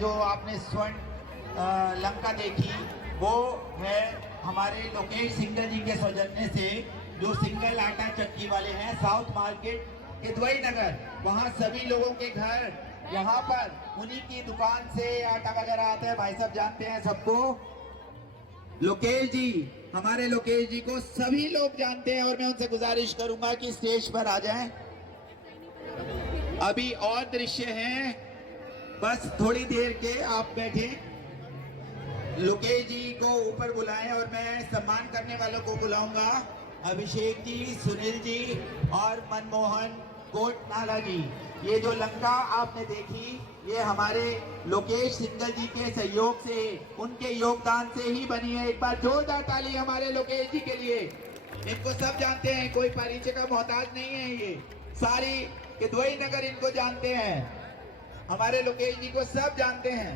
जो आपने स्वर्ण लंका देखी, वो है हमारे लोकेश सिंगल जी के सौजन्य से, जो सिंगल आटा चक्की वाले हैं साउथ मार्केट के दुबई नगर। वहाँ सभी लोगों के घर यहाँ पर उन्हीं की दुकान से आटा वगैरह आता है। भाई साहब जानते हैं सबको, लोकेश जी, हमारे लोकेश जी को सभी लोग जानते हैं और मैं उनसे गुजारिश करूंगा कि स्टेज पर आ जाएं। अभी और दृश्य हैं, बस थोड़ी देर के आप बैठे। लोकेश जी को ऊपर बुलाएं और मैं सम्मान करने वालों को बुलाऊंगा। अभिषेक जी, सुनील जी और मनमोहन कोटनाला जी। ये जो लंका आपने देखी, ये हमारे लोकेश सिंगल जी के सहयोग से, उनके योगदान से ही बनी है। एक बार जोरदार ताली हमारे लोकेश जी के लिए। इनको सब जानते हैं, कोई परिचय का मोहताज नहीं है। ये सारी के दुबई नगर इनको जानते हैं, हमारे लोकेश जी को सब जानते हैं,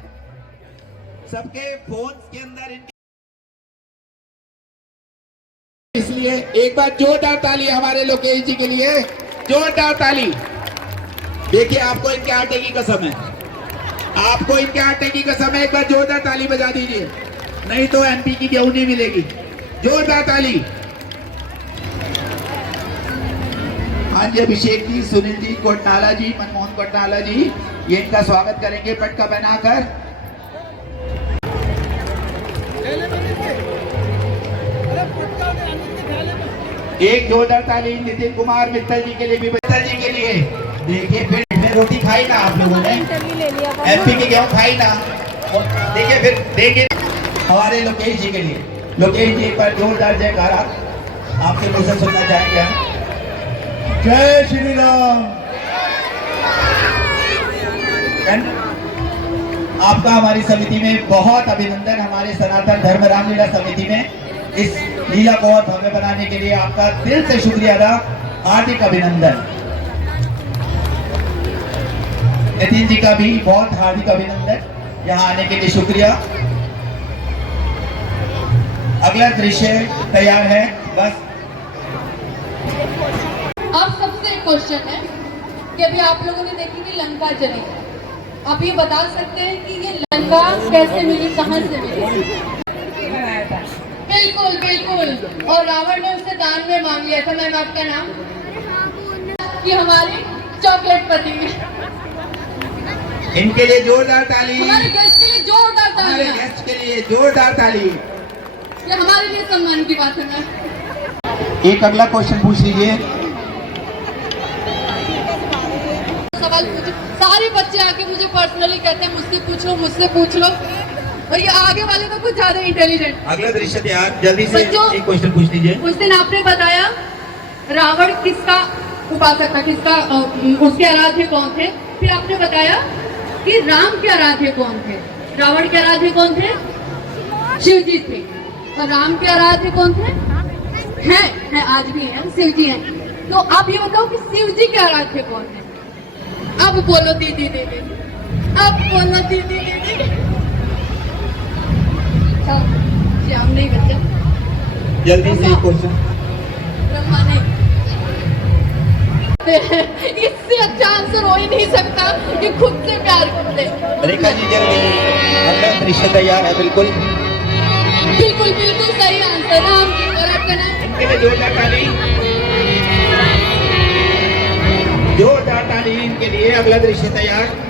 सबके फोन के अंदर इनके। इसलिए एक बार जोरदार ताली हमारे लोकेश जी के लिए, जोरदार ताली। देखिए, आपको इनके आटे की कसम है, आपको इनके आटे की कसम है। एक बार जोरदार ताली बजा दीजिए, नहीं तो एमपी की गेहूं नहीं मिलेगी। जोरदार ताली। हाँ जी, अभिषेक जी, सुनील जी कोटनाला जी, मनमोहन कोटनाला जी, ये इनका स्वागत करेंगे पटका बनाकर। एक जोरदार ताली नितिन कुमार मित्तल जी के लिए भी, मित्तल जी के लिए। देखिए, फिर रोटी खाई ना आप लोगों ने, एमपी की गेहूं खाई ना। देखिए, फिर देखिए हमारे लोकेश जी के लिए। लोकेश जी पर जोरदार जयकारा आपके मुंह से सुनना चाहेंगे हम। जय श्री राम। आपका हमारी समिति में बहुत अभिनंदन। हमारे सनातन धर्म रामलीला समिति में इस लीला को और भव्य बनाने के लिए आपका दिल से शुक्रिया अदा, हार्दिक अभिनंदन। नितिन जी का भी बहुत हार्दिक अभिनंदन, यहाँ आने के लिए शुक्रिया। अगला दृश्य तैयार है, बस। अब सबसे एक क्वेश्चन है कि अभी आप लोगों ने देखी कि लंका जली, आप ये बता सकते हैं कि ये लंका कैसे मिली, कहां से मिली? बिल्कुल बिल्कुल, और रावण ने उससे दान में मांग लिया था। मैम, आपका नाम? कि हमारे चॉकलेट पति में। इनके लिए जोरदार ताली, हमारे गेस्ट के लिए जोरदार ताली, हमारे गेस्ट के लिए जोरदार ताली। ये हमारे लिए सम्मान की बात है ना। एक अगला क्वेश्चन पूछ लीजिए। सवाल पूछो। सारे बच्चे आके मुझे पर्सनली कहते हैं मुझसे पूछ लो, मुझसे पूछ लो, और ये आगे वाले तो कुछ ज्यादा इंटेलिजेंट। अगला दृश्य तैयार, जल्दी से एक क्वेश्चन पूछ लीजिए। उस दिन आपने बताया रावण किसका उपासक था, किसका उसके आराध्य कौन थे? फिर आपने बताया कि राम के आराध्य कौन थे। रावण के आराध्य कौन थे? शिव जी थे। और राम के आराध्य कौन थे? हैं, आज भी हैं, शिव जी हैं। तो आप ये बताओ कि शिव जी के आराध्य कौन है? अब बोलो दीदी दीदी, अब बोलो दीदी दीदी। श्याम नहीं बच्चा, जल्दी से एक क्वेश्चन। ब्रह्मा नहीं। इससे अच्छा आंसर हो ही नहीं सकता कि खुद से प्यार करते। रेखा जी जल्दी, अगला दृश्य तैयार है। बिल्कुल बिल्कुल बिल्कुल सही आंसर। राम जी, और आपका नाम? इनके लिए जोरदार ताली, जोरदार ताली इनके लिए। अगला दृश्य तैयार।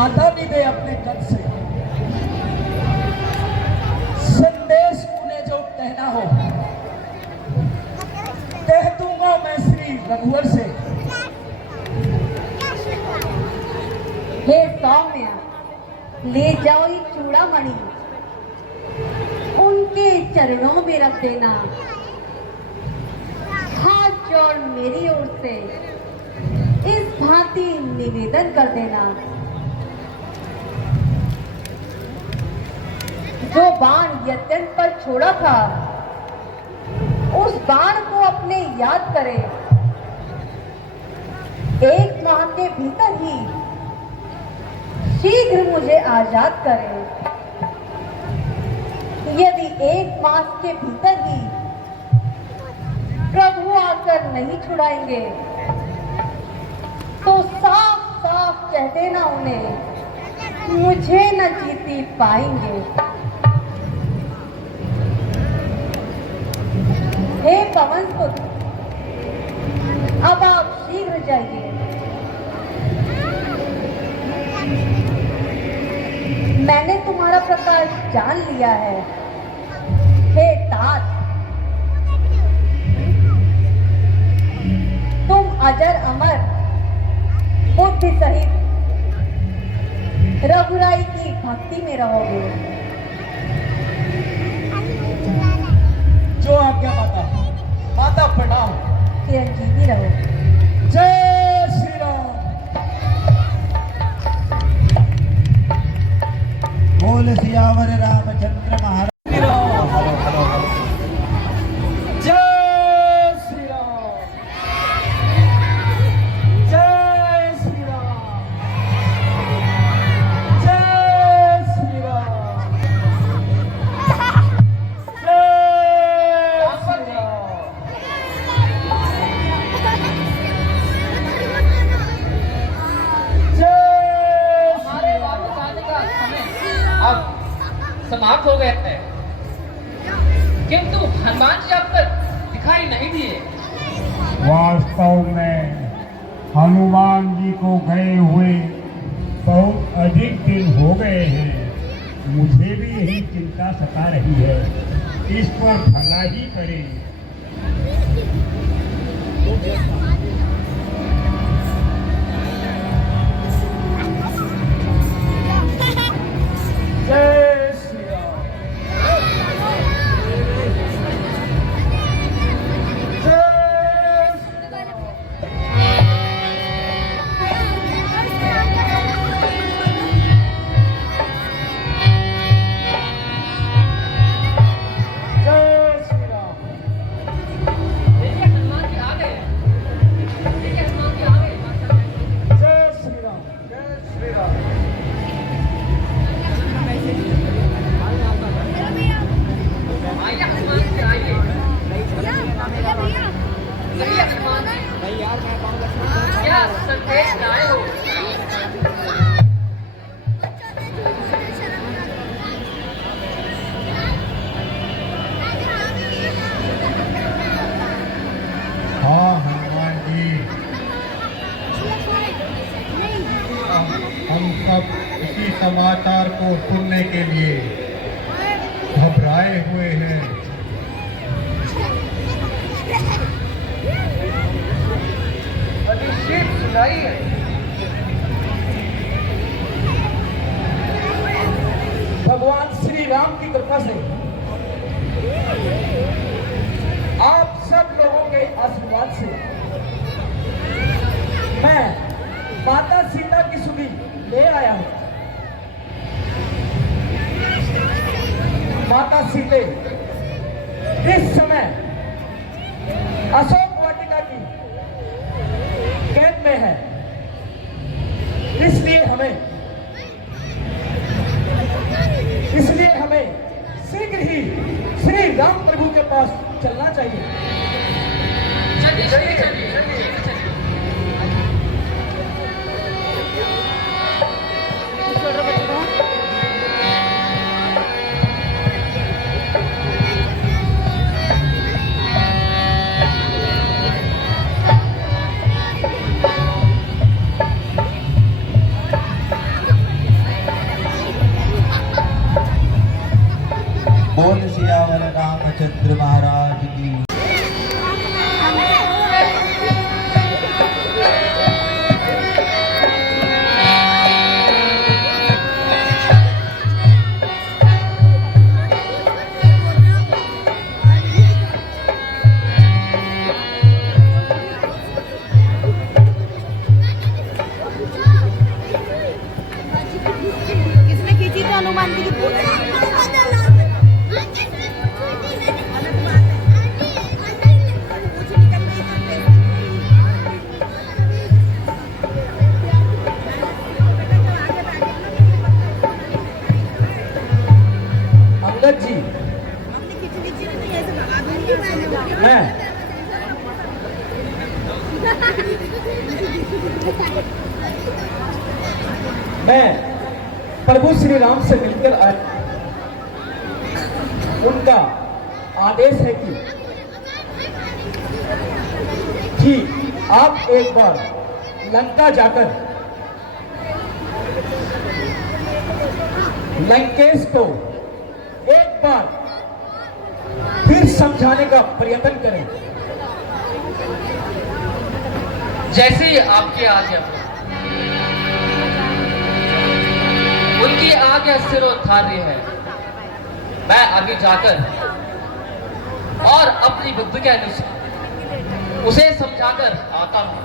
माता भी दे अपने कद से संदेश उन्हें जो कहना हो कह दूंगा मैं श्री रघुवर से। हे सौम्या, ले जाओ ये चूड़ामणि, उनके चरणों में रख देना। हाथ जोड़ मेरी ओर से इस भांति निवेदन कर देना। जो बाण यज्ञ पर छोड़ा था उस बाण को अपने याद करें। 1 माह के भीतर ही शीघ्र मुझे आजाद करें। यदि 1 मास के भीतर ही प्रभु आकर नहीं छुड़ाएंगे तो साफ साफ कह देना उन्हें, मुझे न जीती पाएंगे। हे पवन पुत्र, अब आप शीघ्र जाइए। मैंने तुम्हारा प्रकार जान लिया है। हे तात, तुम अजर अमर बुद्धि सहित रघुराई की भक्ति में रहोगे। जो आज्ञा माता। माता प्रणाम। चिरंजीवी रहो। जय श्री राम। बोल सियावर रामचंद्र महाराज। जय श्री राम। जय श्री राम। जय श्री राम। जय श्री राम। हमारे वापस आने का समय अब समाप्त हो गया है, किंतु हनुमान जी अब तक दिखाई नहीं दिए। वास्तव में हनुमान जी को गए हुए बहुत अधिक दिन हो गए हैं। मुझे भी यही चिंता सता रही है, इस पर भला ही करे। जय श्री राम। जय श्री राम। जय श्री राम। देखिए हनुमान जी आ गए। देखिए हनुमान जी आ गए। जय श्री राम। जय श्री राम। आइए हनुमान जी आइए। देखिए हनुमान जी, क्या संदेश लाए हो? हाँ हनुमान जी, हम सब इसी समाचार को सुनने के लिए घबराए हुए हैं। अभिषेक सुनाइए। भगवान श्री राम की कृपा से आप सब लोगों के आशीर्वाद से मैं माता सीता की सुधि ले आया हूं। माता सीते इस समय अशोक वाटिका की कैद में है, इसलिए हमें शीघ्र ही श्री राम प्रभु के पास चलना चाहिए। चलिए चलिए चलिए चलिए। मैं प्रभु श्री राम से मिलकर आया। उनका आदेश है कि आप एक बार लंका जाकर लंकेश को एक बार फिर समझाने का प्रयत्न करें। जैसे ही आपकी आज्ञा, उनकी आज्ञा सिरोधार्य है। मैं आगे जाकर और अपनी बुद्धि के अनुसार उसे समझाकर आता हूं।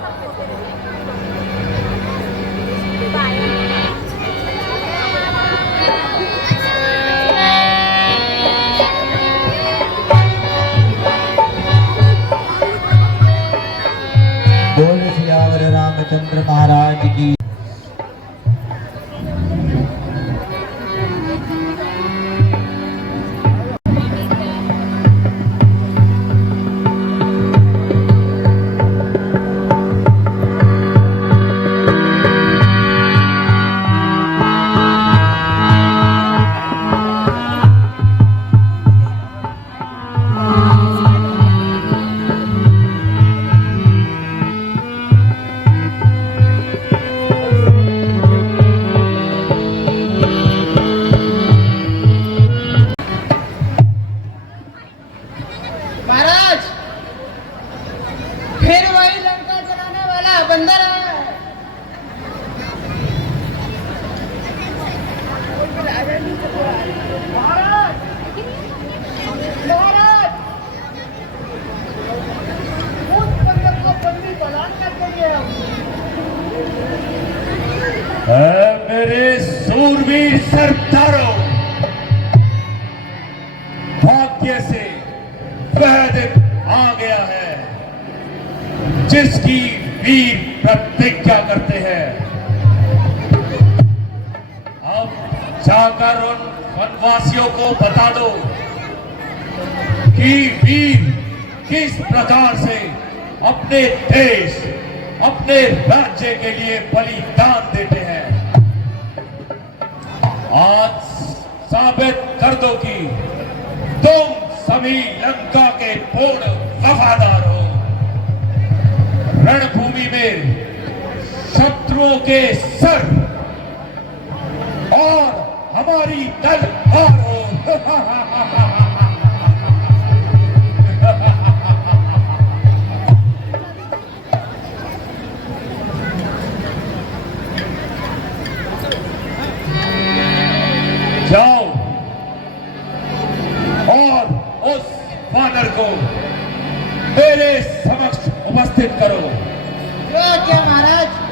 बोल सियावर रामचंद्र महाराज की। महाराज, फिर वही लंका जलाने वाला बंदर आया है। महाराज, महाराज, उस बंदर को बंदी बनाना चाहिए। मेरे सूरवीर सरदारों, भाग्य से वह दिन आ गया है जिसकी वीर प्रतिज्ञा करते हैं। अब जाकर उन वनवासियों को बता दो कि वीर किस प्रकार से अपने देश, अपने राज्य के लिए बलिदान देते हैं। आज साबित कर दो कि तुम सभी लंका के पूर्ण वफादार हो। रणभूमि में शत्रुओं के सर और हमारी तलवार हो। जाओ और उस वानर को मेरे समक्ष उपस्थित करो। क्या महाराज?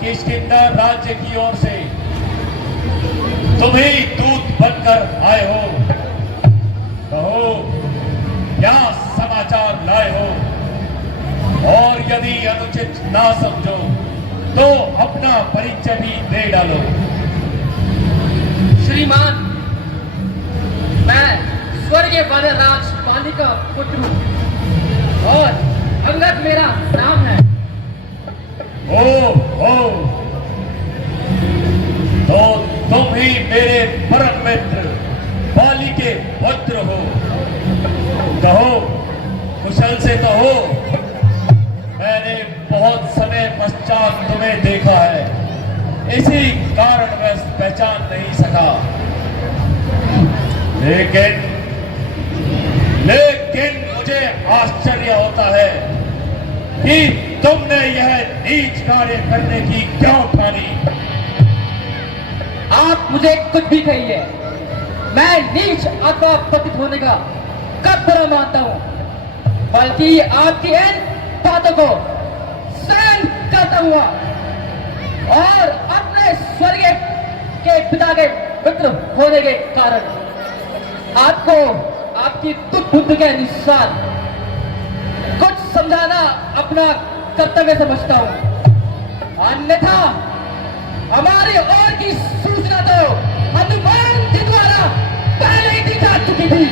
किष्किंधा राज्य की ओर से तुम्ही दूत बनकर आए हो। कहो क्या समाचार लाए हो, और यदि अनुचित ना समझो तो अपना परिचय भी दे डालो। श्रीमान, मैं स्वर्गीय वनराज पाली का पुत्र हूँ और अंगद मेरा नाम है। ओ तो तुम ही मेरे परम मित्र बाली के पुत्र हो। कहो, कुशल से तो हो। मैंने बहुत समय पश्चात तुम्हें देखा है, इसी कारणवश पहचान नहीं सका। लेकिन मुझे आश्चर्य होता है कि तुमने यह नीच कार्य करने की क्यों ठानी। आप मुझे कुछ भी कहिए, मैं नीच अथवा पतित होने का कब बुरा मानता हूं, बल्कि आपकी इन बातों को सहन करता हुआ और अपने स्वर्गीय के पिता के मित्र होने के कारण आपको आपकी बुद्धि के अनुसार कुछ समझाना अपना कर्तव्य समझता हूं। अन्यथा हमारी ओर की सूचना तो हनुमान जी द्वारा पहले ही दी जा चुकी थी।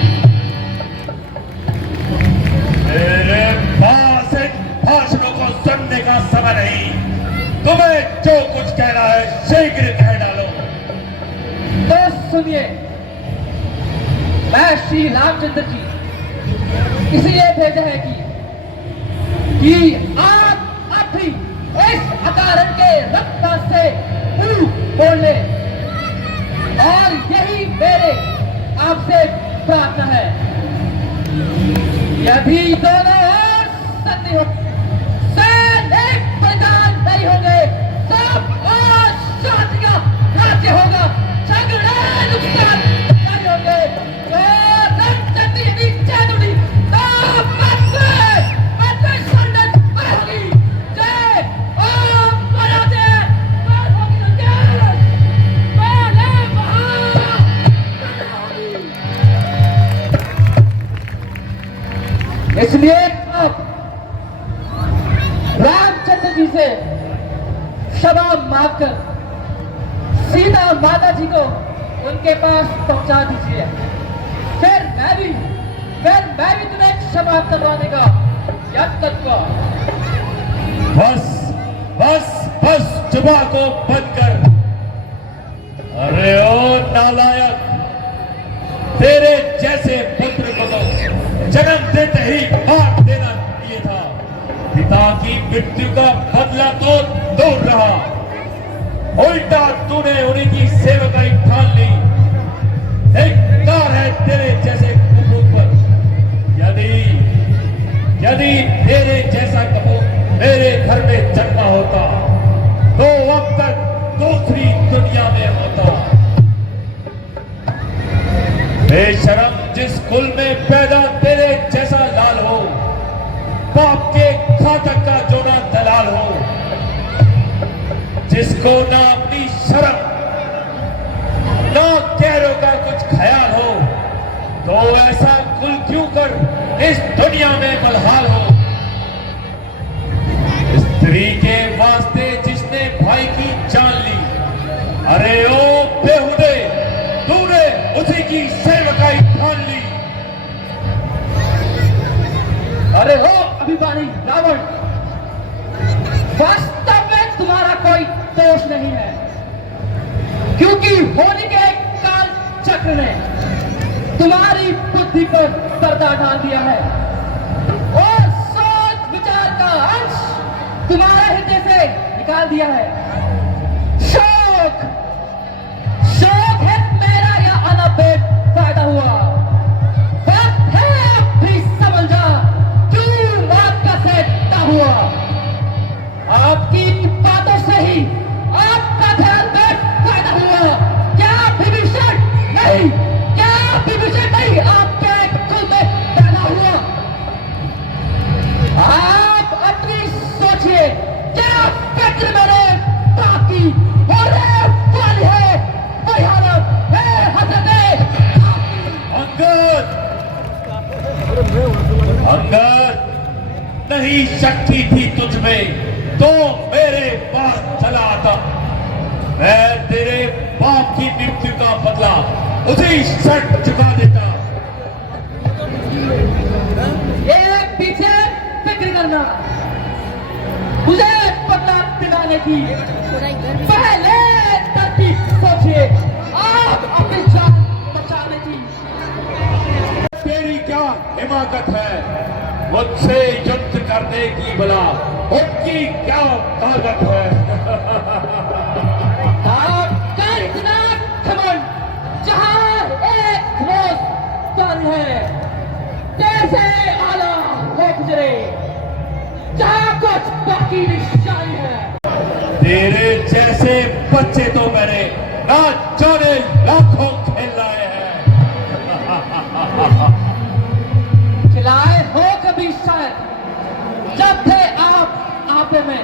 मेरे पास इन भाषणों को सुनने का समय नहीं। तुम्हें जो कुछ कहना है शीघ्र कह डालो। तो सुनिए, मैं श्री रामचंद्र जी इसलिए भेजे हैं कि आप भी इस अकारण के रक्त से मुंह बोल ले, और यही मेरे आपसे प्रार्थना है। यदि दोनों ओर सत्य हो, एक प्रदान नहीं होंगे, सब और शांति का राज्य होगा, झगड़े नुकसान नहीं होंगे। तो रणनीति यदि चैतुरी तो मत संदन होगी। जय ओम पराजय होगी। जय बोले महा। इसलिए आप रामचंद्र जी से क्षमा मांगकर सीता माता जी को उनके पास पहुंचा दीजिए। फिर मैं भी तुम्हें क्षमा करवाने का यत्न करूंगा। बस जुबा को बंद कर। अरे ओ नालायक, तेरे जैसे पुत्र को तो जन्म देते ही मार देना चाहिए था। पिता की मृत्यु का बदला तो दूर रहा, उल्टा तूने उन्हीं की सेवकाई ठान ली। धिक्कार है तेरे जैसे कुकुर पर। यदि तेरे जैसा कपूर मेरे घर में जन्मा होता तो अब तक दूसरी दुनिया में होता। बेशरम, जिस कुल में पैदा तेरे जैसा लाल हो, पाप के घातक का जो ना दलाल हो, जिसको ना अपनी शर्म ना गैरों का कुछ ख्याल हो, तो ऐसा कुल क्यों कर इस दुनिया में बलहाल हो। स्त्री के वास्ते जिसने भाई की जान ली, अरे ओ बेहुदे, तूने उसी की सेवकाई ठान ली। अरे हो अभिमानी रावण, वास्तव में तुम्हारा कोई दोष नहीं है, क्योंकि होली के काल चक्र ने तुम्हारी बुद्धि पर पर्दा डाल दिया है और सोच विचार का अंश तुम्हारे हृदय से निकाल दिया है। शोक है मेरा या अनपेट फायदा हुआ। बात है अब भी समझ जा क्यों आपका सेटा हुआ। आपकी बातों से ही आपका ध्यान में फायदा हुआ। क्या विभीषण नहीं आपके कुल में पैदा हुआ। आप अपनी सोचिए, क्या फिक्र मेरे बाकी होने वाली है। भयानक है हजरत अंगद, नहीं शक्ति थी तुझ में तो मेरे पास चला आता। मैं तेरे बाप की मृत्यु का बदला उसी क्षण चुका देता। ये पीछे फिक्र करना, तुझे पता पिता बचाने की पहले तरकीब सोचिए, आप अपनी जान बचाने की। तेरी क्या हिमाकत है मुझसे युद्ध करने की, भला उनकी क्या ताकत है? आपका इतना घमंड जहां एक रोज तन है, कैसे आला हो गुजरे जहां कुछ बाकी निशानी है। तेरे जैसे बच्चे तो मैंने ना जाने लाखों खिलाए हैं। खिलाए हो कभी शायद जब थे आप आपे में,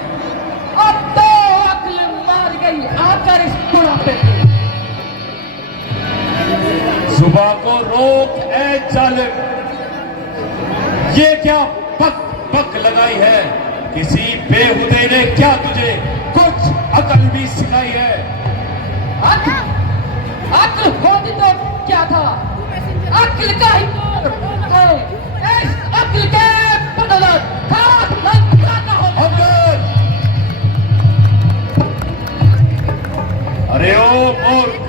अब तो अक्ल मार गई आकर इस बुढ़ापे की। सुबह को रोक ए जालिम, ये क्या पक पक लगाई है? किसी बेहुदे ने क्या तुझे कुछ अकल भी सिखाई है? अक्ल होती तो क्या था, अक्ल का ही है। इस अक्ल के बदौलत हाथ लंकाता हो। अंदर! अरे ओ मूर्ख,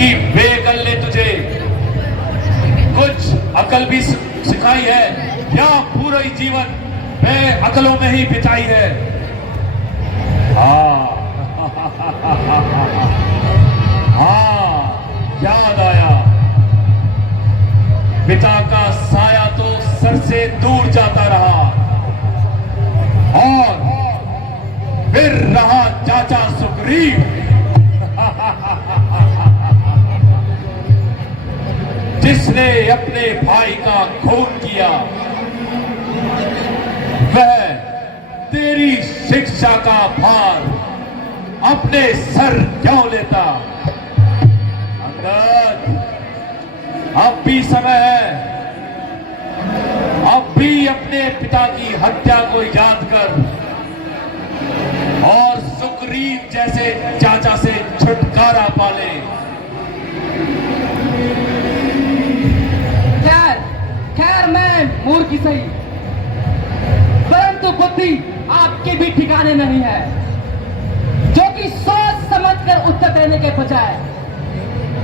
ई बेगल ने तुझे कुछ अकल भी सिखाई है या पूरा ही जीवन मैं अकलों में ही बिताई है? हाँ हाँ, याद आया। पिता का साया तो सर से दूर जाता रहा और फिर रहा चाचा सुग्रीव। जिसने अपने भाई का खून किया, वह तेरी शिक्षा का भार अपने सर क्यों लेता? अंगद, अब भी समय है, अब भी अपने पिता की हत्या को याद कर और सुग्रीव जैसे चाचा से छुटकारा पाले। खैर खैर मैं मूर्ख ही सही, परंतु बुद्धि आपके भी ठिकाने नहीं है, जो कि सोच समझकर उत्तर देने के बजाय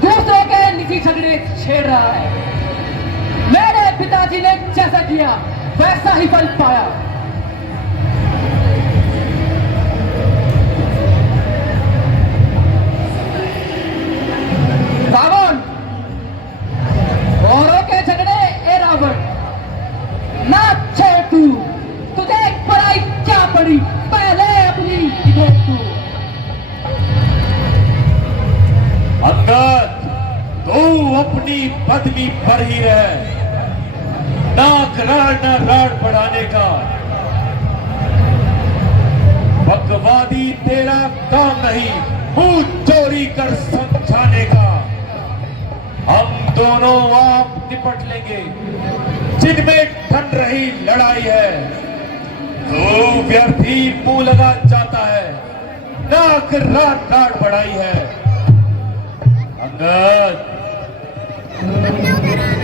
दूसरों के निजी झगड़े छेड़ रहा है। मेरे पिताजी ने जैसा किया वैसा ही फल पाया। रावण, औरों के झगड़े ए रावण ना छोड़ तू, तुझे पढ़ाई क्या पड़ी, पहले अपनी देख तू। अंगद, तू अपनी पदवी पर ही रह, नाक राड़ ना राड़ बढ़ाने का। बकवादी तेरा काम नहीं, मुंह चोरी कर समझाने का। हम दोनों आप निपट लेंगे जिनमें ठन रही लड़ाई है। तू व्यर्थी मुंह लगा जाता है, नाक राड़ राड़ बढ़ाई है। अंगद,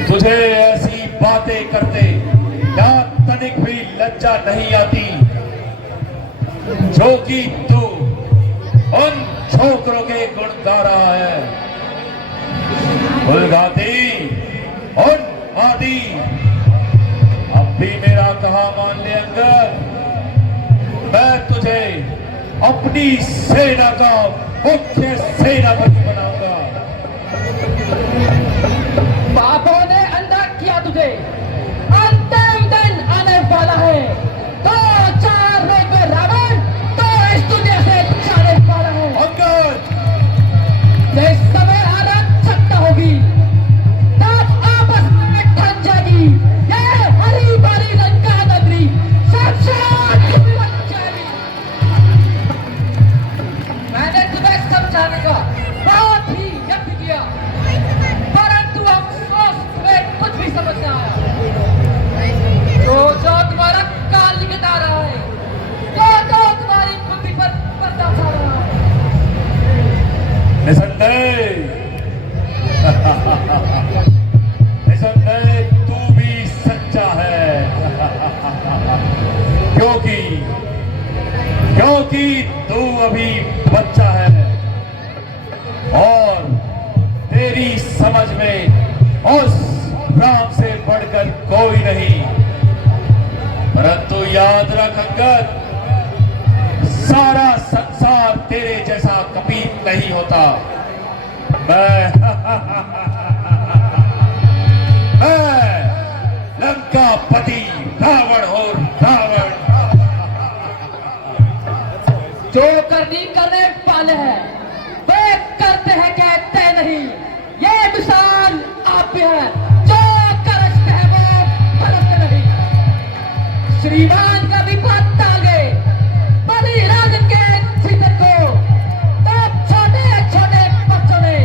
तुझे ऐसी बातें करते या तनिक भी लज्जा नहीं आती जो कि तू उन छोकरों के गुण गा रहा है? फुलगाती उन आदि, अब भी मेरा कहा मान ले अंगद, मैं तुझे अपनी सेना का मुख्य सेनापति बनाऊंगा। बापों ने अंधा किया तुझे, अंतिम दिन आने वाला है, तो चार रोज में रावण तो इस दुनिया से जाने वाला है। अंगद, जिस समय हालत सख्त होगी तब आपस में ठन जाएगी ये हरी भरी लंका नगरी, साक्षात बन जाएगी। मैंने तुम्हें समझाने का बहुत ही यत्न किया, परंतु अफसोस तुम्हें कुछ भी समझ न आया। जो तुम्हारा काल निकट आ रहा है, जो तुम्हारी बुद्धि पर पर्दा छा रहा है। निसंदेह निसंदेह तू भी सच्चा है, क्योंकि क्योंकि तू अभी बच्चा है और तेरी समझ में उस राम से बढ़कर कोई नहीं। परंतु याद रख अंगद, सारा संसार तेरे जैसा कभी नहीं होता। मैं लंका पति रावण हो, रावण। जो करनी करने वाले हैं वे करते हैं, कहते नहीं। ये मिसाल आप भी है, जो करते हैं वो फलते नहीं। श्रीमान का भी बात टाल गए बलि राजन के सीधे को, तब छोटे छोटे बच्चों ने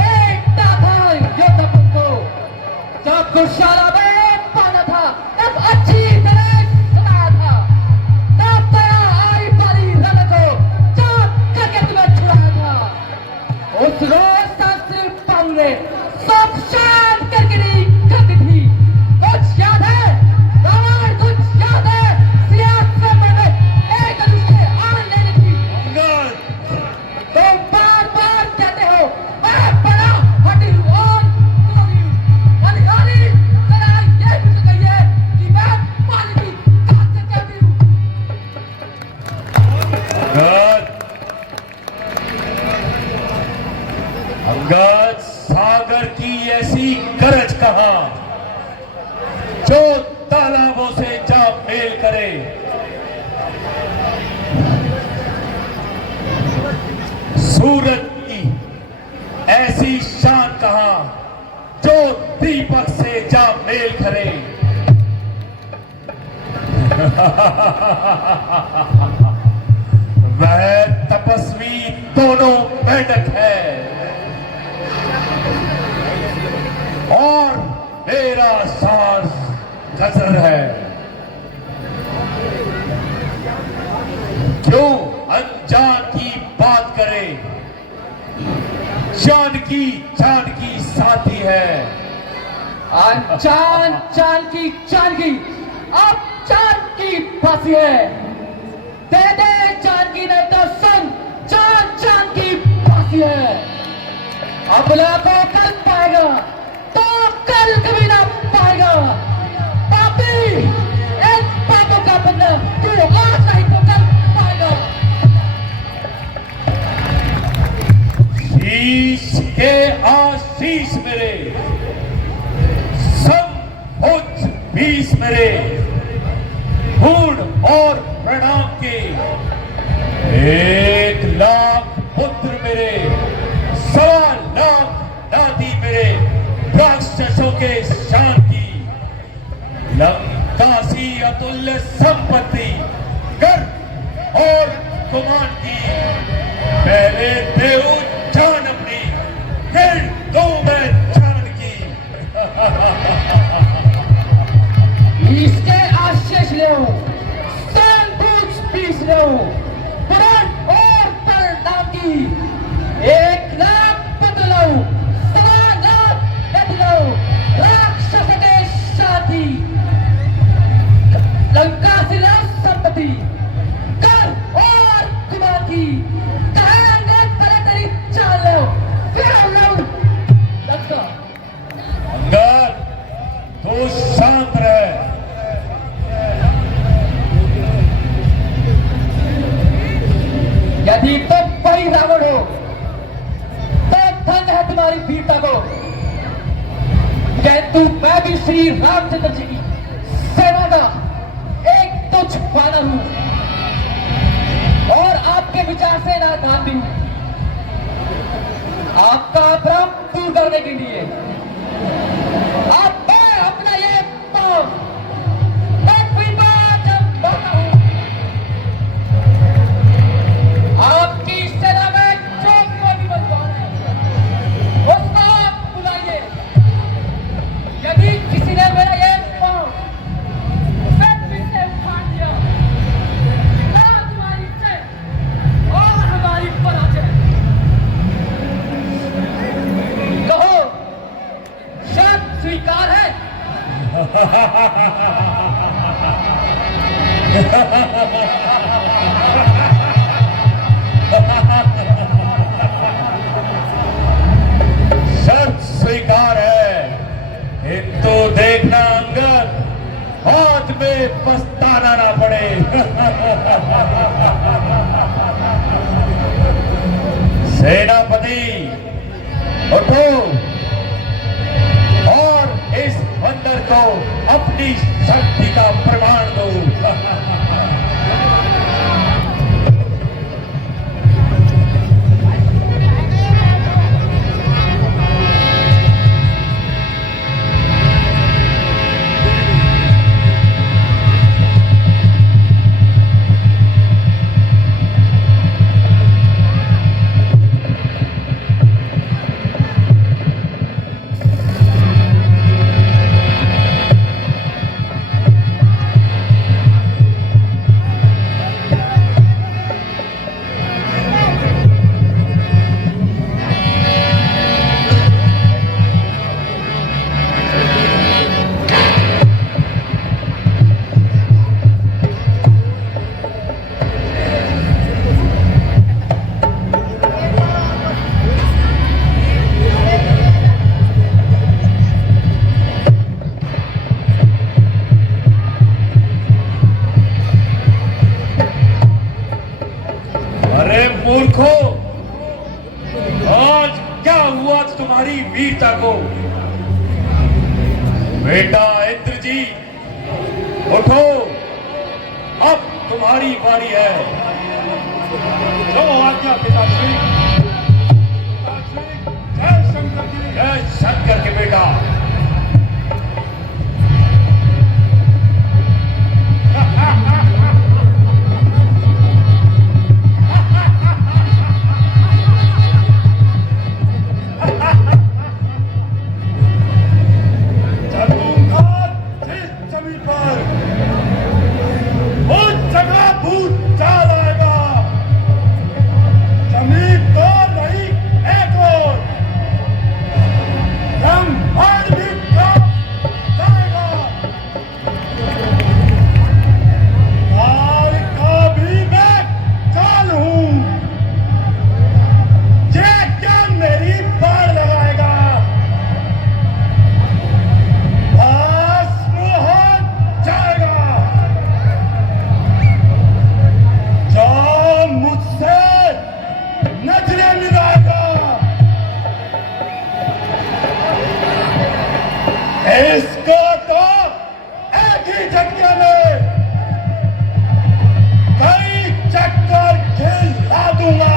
बेटा था योद्धा को। जब गुशाला में पाना था तब अच्छी तरह सुनाया था, तब दया आई बलि राजन को, चाप करके तुम्हें छुड़ाया था। उस रोज शास्त्री पाल ने सब शांत करके नहीं करती थी। कुछ याद है रावण, कुछ याद है सियासत में एक दूसरे आन लेनी थी। तुम बार बार कहते हो मैं बड़ा हटी हूँ और क्रोधी हूँ। अधिकारी जरा ये भी तो कहिए कि मैं पानी की काट से कहती हूँ। अंगद, सागर की ऐसी गरज कहां जो तालाबों से जा मेल करे। सूरज की ऐसी शान कहां जो दीपक से जा मेल करे। वह तपस्वी दोनों मेंढक है और मेरा सांस गजर है। क्यों अनजान की बात करे, जानकी साथी है। चांद की अब चांद की फांसी है। दे दे जानकी नहीं तो सुन, चांद की फांसी है। अबला को कल पाएगा तो कल कभी ना पाएगा। पापी, इन पापों का बदला तू आज नहीं तो कल पाएगा। शीश के आशीष मेरे, सब उच्च बीस मेरे, पूर्ण और प्रणाम के 1,00,000 पुत्र मेरे, 1,00,000 नाती मेरे, राक्षसों के शान की लंकासी अतुल्य संपत्ति, गर्व और गुमान की। पहले देव जान अपनी, फिर दो मैं जान की। इसके आशीष ले सन कुछ पीस लो, पुराण और प्रणाम की 1,00,000 बदलो, 1,00,000 बदलो, राक्षस के साथी, लंका से संपत्ति, कर और कुमार की कहेंगे तरह तेरी चाल लो, फिर हम लोग लंका। अंगद, तू शांत रह। यदि तुम बड़ी रावण हो तो धन है तुम्हारी वीरता को, किंतु मैं भी श्री रामचंद्र जी की सेना का एक तुच्छ वानर हूं और आपके विचार से नादान भी हूं। आपका भ्रम दूर करने के लिए आप अपना ये पांव पृथ्वी पर जब बढ़ता हूं, आपकी सेना में जो कोई भी बलवान है उसको आप बुलाइए। यदि किसी ने मेरा ये पांव पृथ्वी से उखाड़ दिया तो तुम्हारी जय और हमारी पराजय। कहो शर्त स्वीकार है? में पछताना ना पड़े। सेनापति उठो और इस बंदर को अपनी शक्ति का प्रमाण दो। मूर्खो, आज क्या हुआ तुम्हारी वीरता को? बेटा इंद्रजीत, उठो, अब तुम्हारी बारी है। जो आज्ञा पिताश्री। जय शंकर जी। जय शंकर के बेटा। इसको तो एक ही झटके में कई चक्कर खिला दूंगा।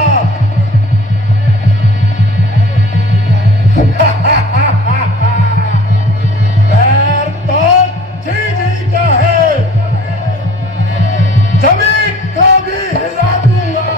पैर तो जी का है, जमीन को भी हिला दूंगा।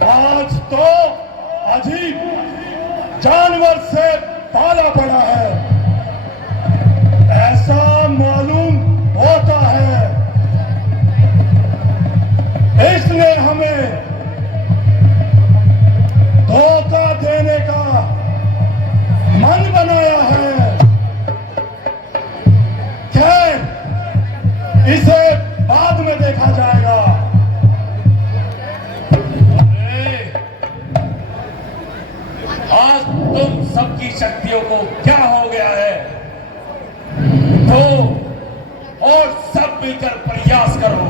आज तो अजीब जानवर से पाला पड़ा है, ऐसा मालूम होता है। इसने हमें धोखा देने का मन बनाया है। खैर, इसे बाद में देखा जाएगा। आज तुम सबकी शक्तियों को क्या हो गया है? तो और सब मिलकर प्रयास करो।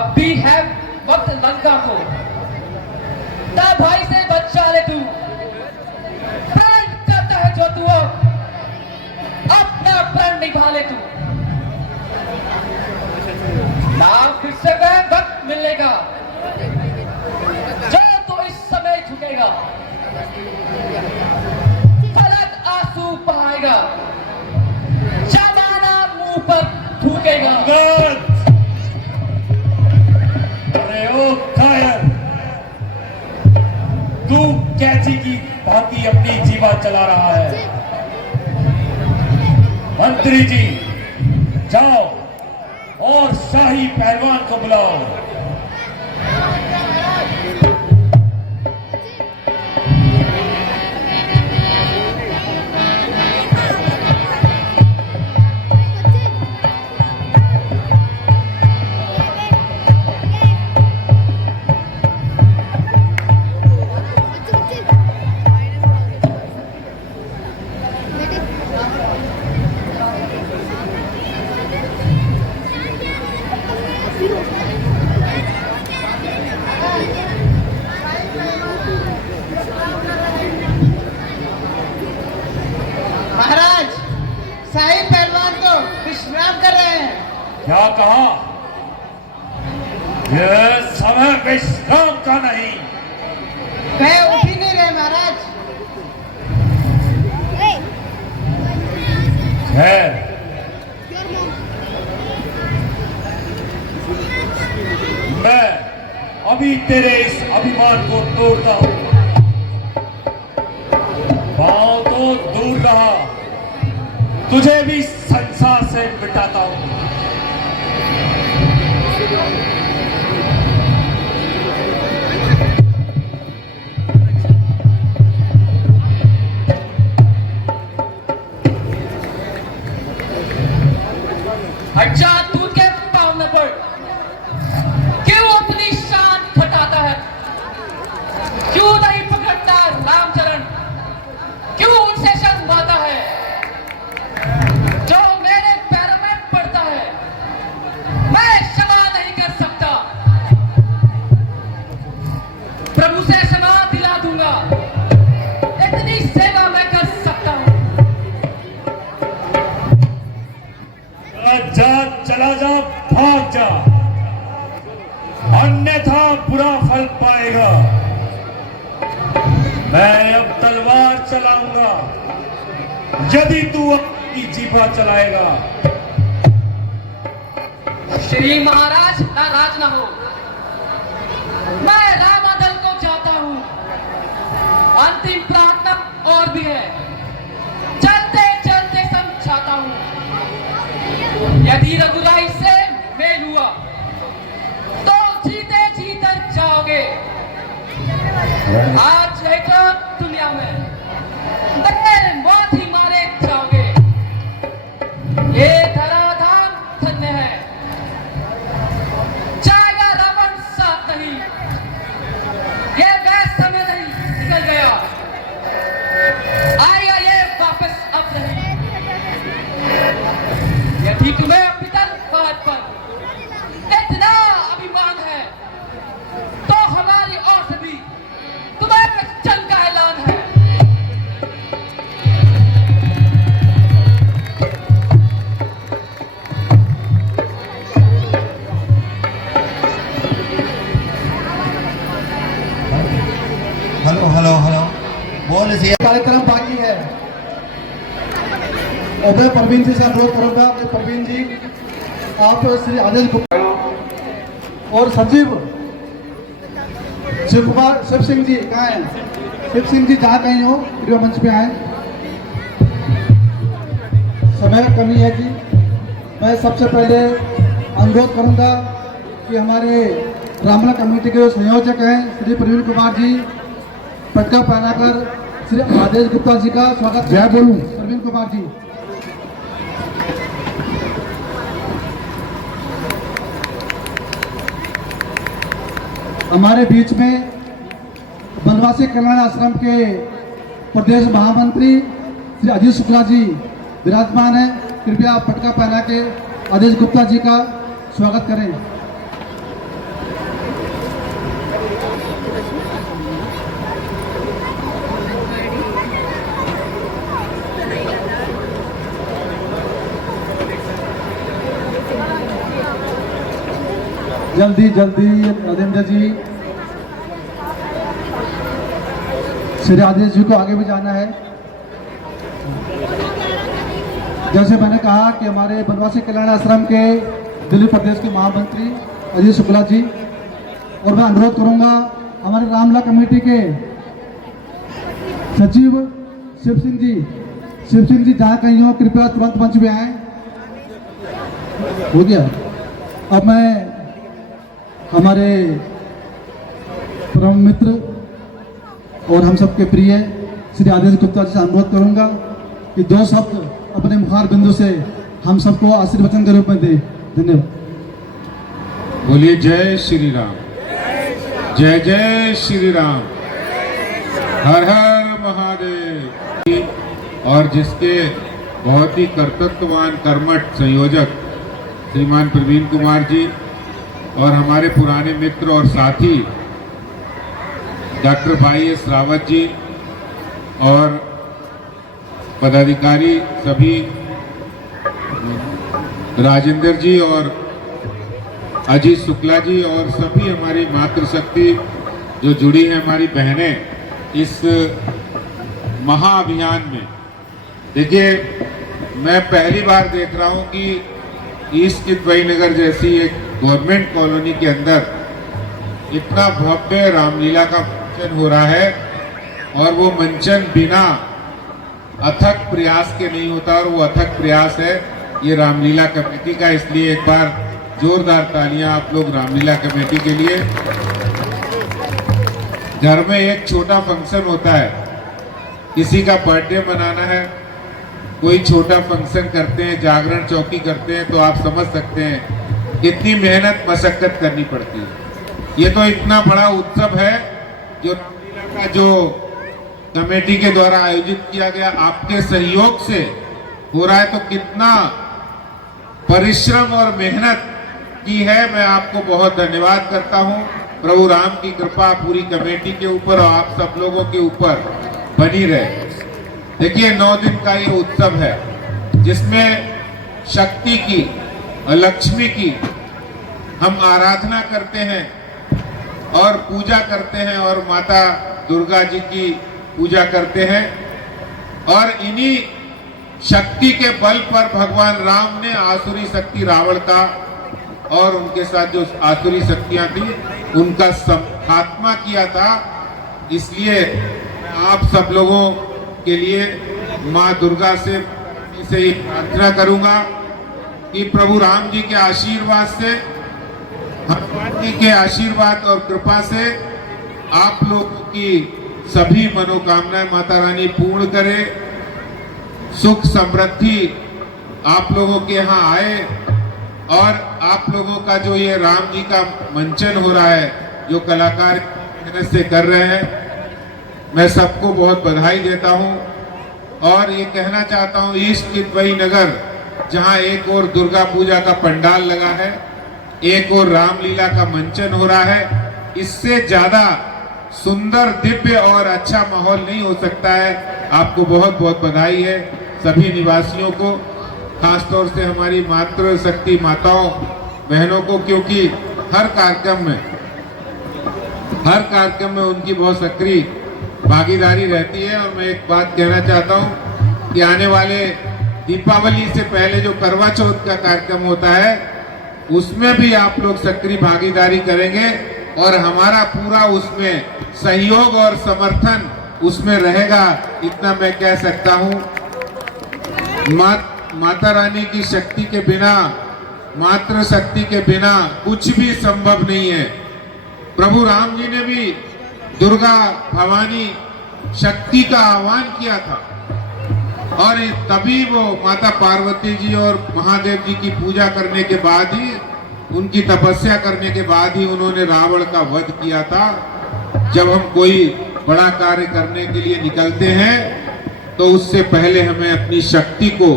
अब भी है वक्त लंका को, ता भाई से बचा ले तू, प्राण करता है जो तू, अपना प्राण निभा ले तू, ना फिर से वह वक्त मिलेगा जो तो इस समय झुकेगा, फलक आंसू बहाएगा, जमाना मुंह पर थूकेगा। अरे ओ कायर, तू कैची की भांति अपनी जीवा चला रहा है। मंत्री जी जाओ और शाही पहलवान को बुलाओ। महाराज, शाही पहलवान तो विश्राम कर रहे हैं। क्या कहा? यह समय विश्राम का नहीं। वह उठ ही नहीं रहे महाराज। खैर, मैं अभी तेरे इस अभिमान को तोड़ता हूं। पांव तो दूर रहा, तुझे भी संसार से मिटाता हूं। अच्छा तू के पाँव में पड़, क्यों अपनी शान घटाता है, क्यों नहीं पकड़ता रामचरण, क्यों उनसे शर्माता है, जो मेरे पैरों में पड़ता है मैं क्षमा नहीं कर सकता, प्रभु से क्षमा दिला दूंगा, इतनी सेवा मैं कर सकता हूं। जा, चला जा, भाग जा, अन्यथा बुरा फल पाएगा। मैं अब तलवार चलाऊंगा यदि तू अपनी जीभा चलाएगा। श्री महाराज नाराज न हो, मैं रामादल को जाता हूं, अंतिम प्रार्थना और भी है, चलते चलते समझाता हूं, यदि रघुराई से मेल हुआ तो जीते जीते जाओगे, आज लेकर दुनिया में मेरे मौत ही मारे जाओगे। ये धराधाम धन्य है, जाएगा रावण साथ नहीं, ये वह समय नहीं निकल गया, आएगा ये वापस अब नहीं। यदि तुम्हें पितर बात पर इतना अभिमान है तो हमारी ओर से भी तुम्हें जंग का ऐलान है। हेलो हेलो हेलो, बोल इसे। कार्यक्रम बाकी है। और मैं प्रवीण जी से अनुरोध करूंगा, अपने प्रवीण जी आप श्री आदेश गुप्ता और सचिव शिव सिंह जी कहाँ हैं? शिव सिंह जी जहाँ कहीं हो वीडियो मंच पे आए। समय की कमी है जी। मैं सबसे पहले अनुरोध करूंगा कि हमारे ब्राह्मण कमेटी के जो संयोजक हैं श्री प्रवीण कुमार जी, पटका पहनाकर श्री आदेश गुप्ता जी का स्वागत। जय बोलूं प्रवीण कुमार जी। हमारे बीच में बनवासी कल्याण आश्रम के प्रदेश महामंत्री श्री अजीत शुक्ला जी विराजमान हैं। कृपया पटका पहना के आदेश गुप्ता जी का स्वागत करें। जल्दी जल्दी राजेंद्र जी, श्री आदेश जी को आगे भी जाना है। जैसे मैंने कहा कि हमारे बनवासी कल्याण आश्रम के दिल्ली प्रदेश के महामंत्री अजीत शुक्ला जी, और मैं अनुरोध करूंगा हमारे रामलीला कमेटी के सचिव शिव सिंह जी जहाँ कहीं हो कृपया तुरंत मंच पे आए। हो गया। अब मैं हमारे परम मित्र और हम सबके प्रिय श्री आदेश गुप्ता जी से अनुरोध करूंगा कि 2 शब्द अपने मुखार बिंदु से हम सबको आशीर्वचन के रूप में दे। धन्यवाद। बोलिए जय श्री राम, जय जय श्री राम, हर हर महादेव। और जिसके बहुत ही कर्तव्यवान कर्मठ संयोजक श्रीमान प्रवीण कुमार जी और हमारे पुराने मित्र और साथी डॉक्टर भाई एस रावत जी और पदाधिकारी सभी, राजेंद्र जी और अजीत शुक्ला जी और सभी हमारी मातृशक्ति जो जुड़ी है, हमारी बहनें इस महाअभियान में। देखिए, मैं पहली बार देख रहा हूं कि ईस्ट किदवई नगर जैसी एक गवर्नमेंट कॉलोनी के अंदर इतना भव्य रामलीला का मंचन हो रहा है, और वो मंचन बिना अथक प्रयास के नहीं होता, और वो अथक प्रयास है ये रामलीला कमेटी का। इसलिए एक बार जोरदार तालियां आप लोग रामलीला कमेटी के लिए। घर में एक छोटा फंक्शन होता है, किसी का बर्थडे मनाना है, कोई छोटा फंक्शन करते हैं, जागरण चौकी करते हैं, तो आप समझ सकते हैं कितनी मेहनत मशक्कत करनी पड़ती है। ये तो इतना बड़ा उत्सव है जो रामलीला का जो कमेटी के द्वारा आयोजित किया गया, आपके सहयोग से हो रहा है, तो कितना परिश्रम और मेहनत की है। मैं आपको बहुत धन्यवाद करता हूं। प्रभु राम की कृपा पूरी कमेटी के ऊपर और आप सब लोगों के ऊपर बनी रहे। देखिए, 9 दिन का ये उत्सव है जिसमें शक्ति की और लक्ष्मी की हम आराधना करते हैं और पूजा करते हैं, और माता दुर्गा जी की पूजा करते हैं। और इन्हीं शक्ति के बल पर भगवान राम ने आसुरी शक्ति रावण का और उनके साथ जो आसुरी शक्तियां थी उनका खात्मा किया था। इसलिए आप सब लोगों के लिए माँ दुर्गा से ये प्रार्थना करूंगा कि प्रभु राम जी के आशीर्वाद से, हनुमान जी के आशीर्वाद और कृपा से आप लोगों की सभी मनोकामनाएं माता रानी पूर्ण करे। सुख समृद्धि आप लोगों के यहाँ आए, और आप लोगों का जो ये राम जी का मंचन हो रहा है, जो कलाकार मेहनत से कर रहे हैं, मैं सबको बहुत बधाई देता हूं। और ये कहना चाहता हूं, ईस्ट किदवई नगर जहां एक और दुर्गा पूजा का पंडाल लगा है, एक और रामलीला का मंचन हो रहा है, इससे ज्यादा सुंदर, दिव्य और अच्छा माहौल नहीं हो सकता है। आपको बहुत बहुत बधाई है सभी निवासियों को, खासतौर से हमारी मातृशक्ति माताओं बहनों को, क्योंकि हर कार्यक्रम में उनकी बहुत सक्रिय भागीदारी रहती है। और मैं एक बात कहना चाहता हूं कि आने वाले दीपावली से पहले जो करवा चौथ का कार्यक्रम होता है, उसमें भी आप लोग सक्रिय भागीदारी करेंगे, और हमारा पूरा उसमें सहयोग और समर्थन उसमें रहेगा, इतना मैं कह सकता हूं। माता रानी की शक्ति के बिना, मातृ शक्ति के बिना कुछ भी संभव नहीं है। प्रभु राम जी ने भी दुर्गा भवानी शक्ति का आह्वान किया था, और तभी वो माता पार्वती जी और महादेव जी की पूजा करने के बाद ही, उनकी तपस्या करने के बाद ही उन्होंने रावण का वध किया था। जब हम कोई बड़ा कार्य करने के लिए निकलते हैं तो उससे पहले हमें अपनी शक्ति को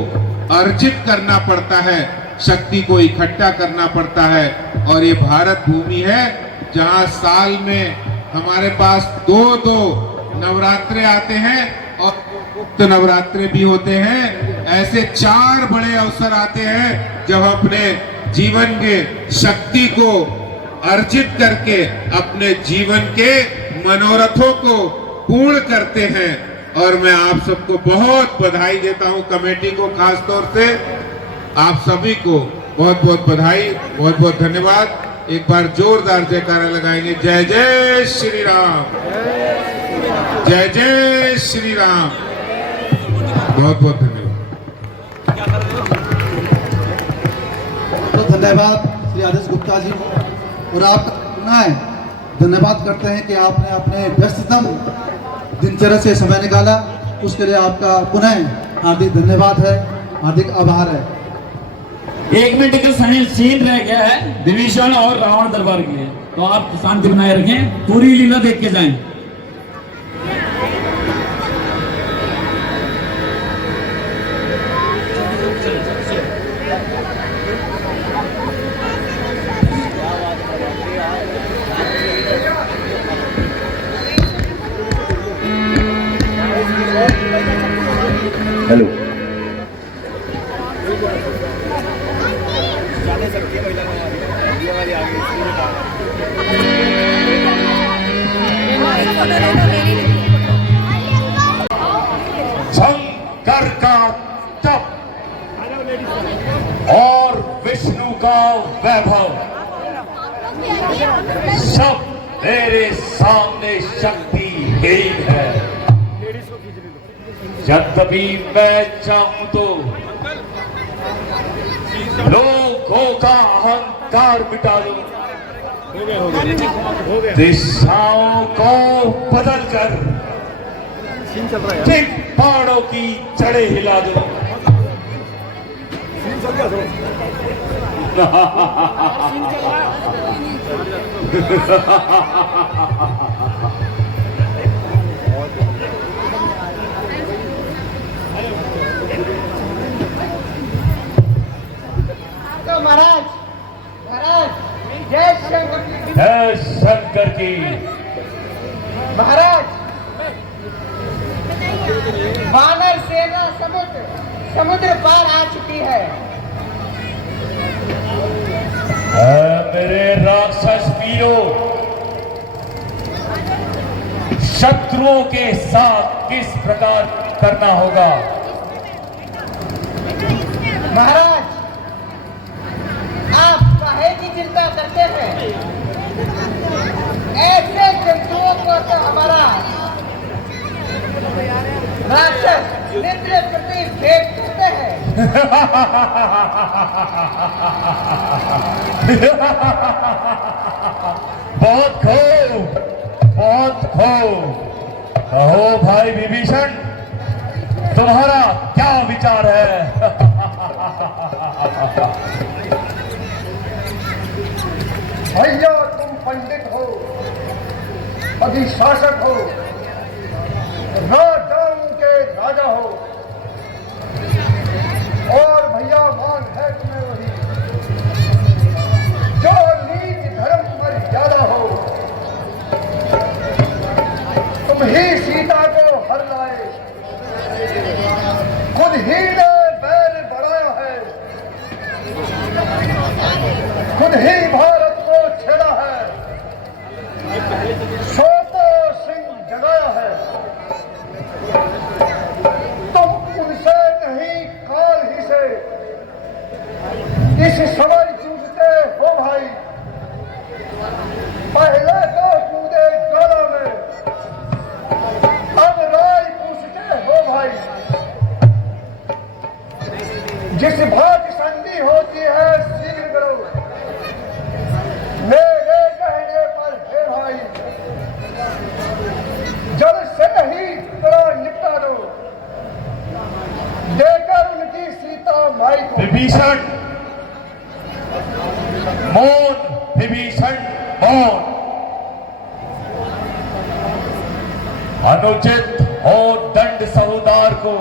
अर्जित करना पड़ता है, शक्ति को इकट्ठा करना पड़ता है। और ये भारत भूमि है जहां साल में हमारे पास दो नवरात्रे आते हैं और गुप्त नवरात्रे भी होते हैं। ऐसे 4 बड़े अवसर आते हैं जब अपने जीवन के शक्ति को अर्जित करके अपने जीवन के मनोरथों को पूर्ण करते हैं। और मैं आप सबको बहुत बधाई देता हूं, कमेटी को खास तौर से आप सभी को बहुत बहुत बधाई, बहुत बहुत धन्यवाद। एक बार जोरदार जयकारा लगाएंगे। जय जय श्री राम, जय जय श्री राम। बहुत बहुत धन्यवाद। तो धन्यवाद श्री आदेश गुप्ता जी, और आपका पुनः धन्यवाद करते हैं कि आपने अपने व्यस्ततम दिनचर्या से समय निकाला, उसके लिए आपका पुनः हार्दिक धन्यवाद है, हार्दिक आभार है। 1 मिनट का सीन रह गया है विभीषण और रावण दरबार के लिए, तो आप शांति बनाए रखें, पूरी लीला देख के जाएं। हेलो, शंकर का तप और विष्णु का वैभव सब मेरे सामने शक्ति ही है। जब कभी मैं चाहूं तो लोगों का अहंकार मिटा दूं, दिशाओं को बदलकर ठीक पहाड़ों की जड़ें हिला दूं। महाराज महाराज जय शंकर की। जय शंकर की। महाराज वानर सेना समुद्र पार आ चुकी है। मेरे राक्षस वीरों, शत्रुओं के साथ किस प्रकार करना होगा? महाराज आप काहे की चिंता करते हैं? ऐसे जंतुओं को तो हमारा राक्षस नित्य प्रति भेंट करते हैं। बहुत खूब, बहुत खूब। कहो भाई विभीषण, तुम्हारा क्या विचार है? भैया तुम पंडित हो, अधिशासक हो, राजाओं के राजा हो, और भैया मान है तुम्हें वही जो नीति धर्म मर्यादा हो। तुम ही सीता को हर लाए, खुद ही ने बैर बढ़ाया है, खुद ही भारत को छेड़ा है, सोतो सिंह जगाया है। तुम उनसे नहीं काल ही से इस समय जूझते हो भाई। पहले तो कूदे गाला में, अब राय पूछते हो भाई। जिस भाग संधि होती है शीघ्र करो, मेरे कहने पर हे भाई। जल से ही तरह निपटा दो, देकर उनकी सीता माई को। विभीषण मौन, विभीषण मौन। अनुचित हो दंड सहुदार को,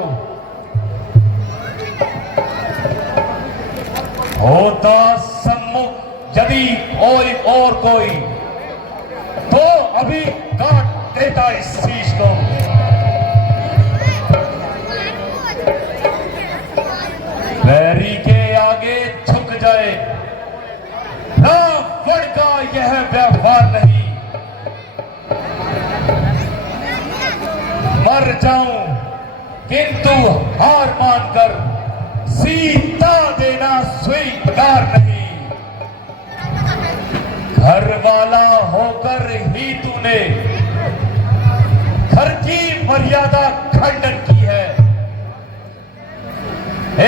होता सम्मुख यदि और कोई तो अभी काट देता इस शीश को। वैरी के आगे झुक जाए, रावण का यह व्यवहार नहीं। मर जाऊं किंतु हार मानकर सीता देना स्वीकार नहीं। घर वाला होकर ही तूने घर की मर्यादा खंडन की है।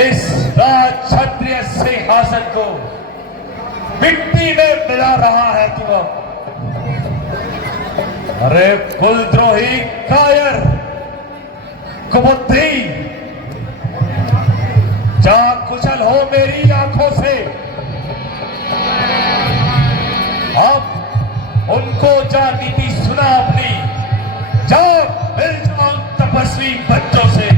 इस राज क्षत्रिय सिंहासन को मिट्टी में मिला रहा है तू अब। अरे कुलद्रोही, कायर, कुबुद्धि, जा कुचल हो मेरी आंखों से। अब उनको जा नीति सुना अपनी, जा मिल जाओ तपस्वी बच्चों से।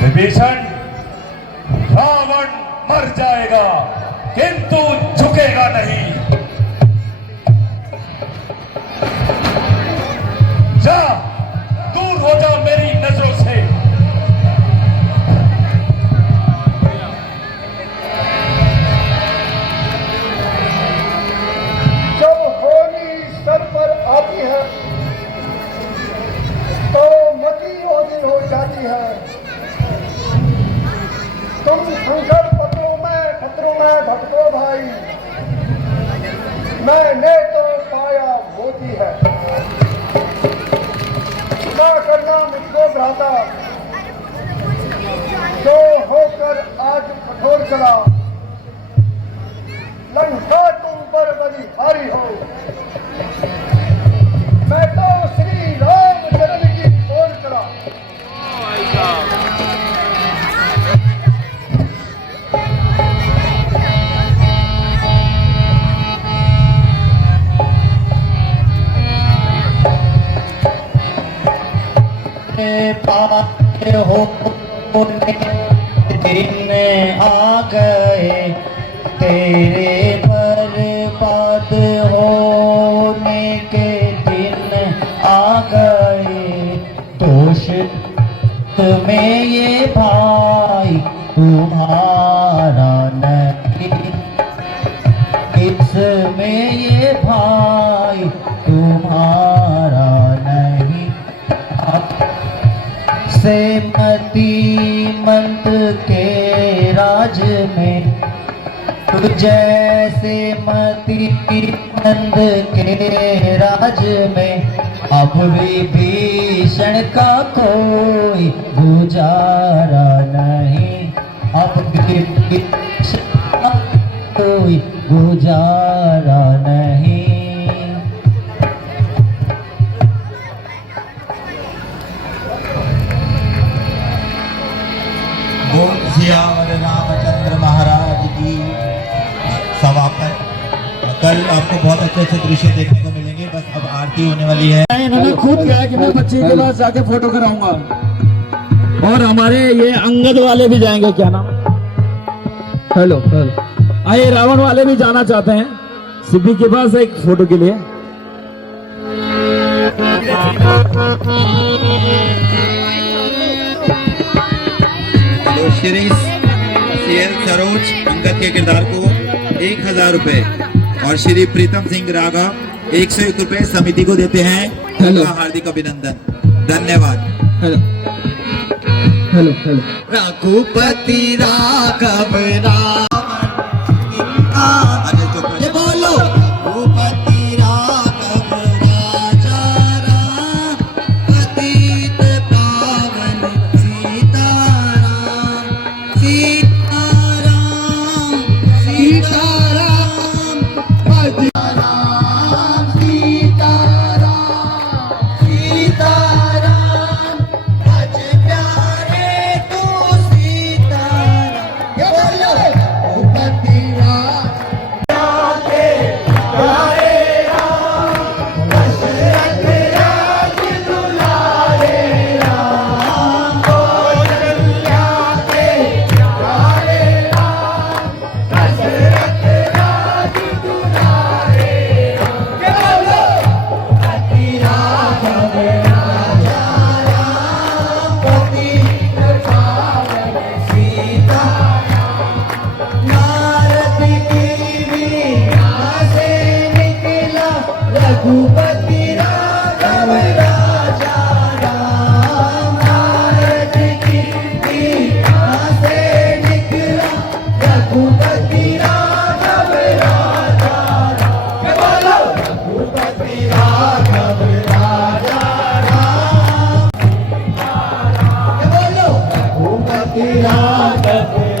विभीषण, रावण मर जाएगा किंतु झुकेगा नहीं। जा, दूर हो जा मेरी नजरों से। जो होली सर पर आती है तो मती होली हो जाती है। तुम संकट पत्रों में भटको भाई, मैंने तो पाया मोती है। ना करना मुझको भ्राता, जो होकर आज कठोर चला। लंका तुम पर बलिहारी हो, मैं तो श्री रामचंद्र की ओर चला। पाए हो दिन आ गए, तेरे बर्बाद होने के दिन आ गए। दोष तुम्हें ये भाई तुम्हारा नहीं, इसमें ये भाई तुम्हारा नहीं। से मतीमंत के राज में, जैसे मतीमंत के राज में, अब विभीषण का कोई गुजारा नहीं। अब विभीषण का कोई गुजारा नहीं। बोल सियावर रामचंद्र महाराज की। समापन। कल आपको बहुत अच्छे अच्छे दृश्य देखने को मिलेंगे। बस अब आरती होने वाली है। इन्होंने खुद कहा कि मैं बच्ची के पास जाके फोटो कराऊंगा, और हमारे ये अंगद वाले भी जाएंगे। क्या नाम? Hello hello. आइए, रावण वाले भी जाना चाहते हैं सिद्धि के पास एक फोटो के लिए। श्री सीएल सरोज अंगद के किरदार को 1000 रुपए और श्री प्रीतम सिंह राघव 101 रुपए समिति को देते हैं। उनका हार्दिक अभिनंदन, धन्यवाद। Hello hello hello. Raghupati Raghav Ram, ये बोलो रघुपति राघव राजा राम, पतित पावन सीताराम, सीताराम सीताराम, सीताराम सीताराम सीताराम, भज प्यारे तू सीताराम। ये बोलो रघुपति राघव राजा राम, नारद की वीणा से निकला रघुपति राघव राजा राम। क्या बोलो रघुपति राघव राजा राम, क्या बोलो रघुपति राघव